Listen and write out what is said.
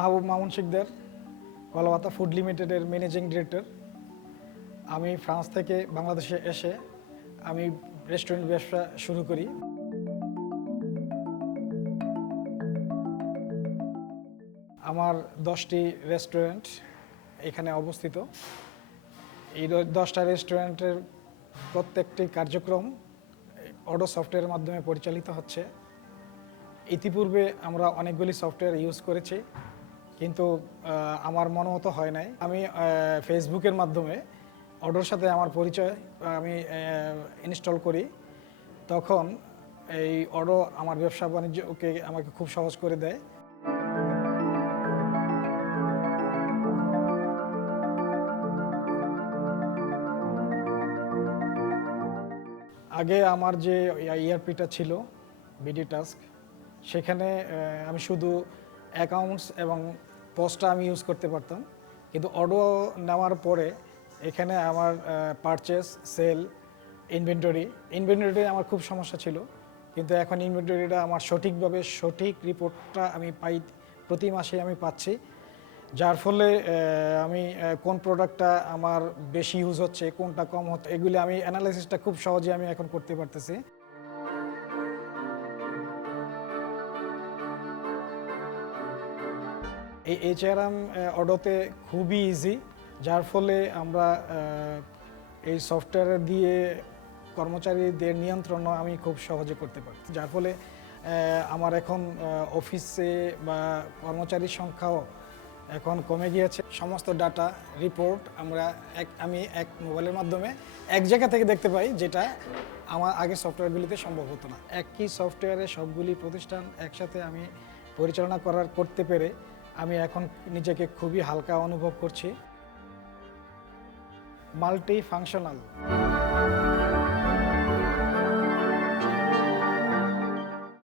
মাহবুব Mamun Sikdar, কলাপাতা food লিমিটেডের managing director. আমি France থেকে বাংলাদেশে এসে আমি রেস্টুরেন্ট ব্যবসা শুরু করি। আমার 10টি রেস্টুরেন্ট এখানে অবস্থিত। এই 10টা রেস্টুরেন্টের প্রত্যেকটি কার্যক্রম অডো সফটওয়্যারের মাধ্যমে পরিচালিত হচ্ছে। ইতিপূর্বে আমরা অনেকগুলি সফটওয়্যার ইউজ করেছি, কিন্তু আমার মনোমতো হয় নাই। আমি ফেসবুকের মাধ্যমে অডোর সাথে আমার পরিচয় আমি ইনস্টল করি। তখন এই অডো আমার ব্যবসা বাণিজ্যকে আমাকে খুব সহজ করে দেয়। আগে আমার যে ইআরপিটা ছিল বিডি টাস্ক, সেখানে আমি শুধু অ্যাকাউন্টস এবং পোস্টটা আমি ইউজ করতে পারতাম, কিন্তু অডো নেওয়ার পরে এখানে আমার পারচেস, সেল, ইনভেন্টরি আমার খুব সমস্যা ছিল, কিন্তু এখন ইনভেন্টরিটা আমার সঠিকভাবে সঠিক রিপোর্টটা আমি পাই, প্রতি মাসে আমি পাচ্ছি। যার ফলে আমি কোন প্রোডাক্টটা আমার বেশি ইউজ হচ্ছে, কোনটা কম হচ্ছে, এগুলি আমি অ্যানালাইসিসটা খুব সহজে আমি এখন করতে পারতেছি। এই এইচআরএম অডোতে খুবই ইজি, যার ফলে আমরা এই সফটওয়্যার দিয়ে কর্মচারীদের নিয়ন্ত্রণও আমি খুব সহজে করতে পারি। যার ফলে আমার এখন অফিসে বা কর্মচারীর সংখ্যাও এখন কমে গিয়েছে। সমস্ত ডাটা রিপোর্ট আমি এক মোবাইলের মাধ্যমে এক জায়গা থেকে দেখতে পাই, যেটা আমার আগের সফটওয়্যারগুলিতে সম্ভব হতো না। একই সফটওয়্যারে সবগুলি প্রতিষ্ঠান একসাথে আমি পরিচালনা করতে পেরে আমি এখন নিজেকে খুবই হালকা অনুভব করছি। Multi functional.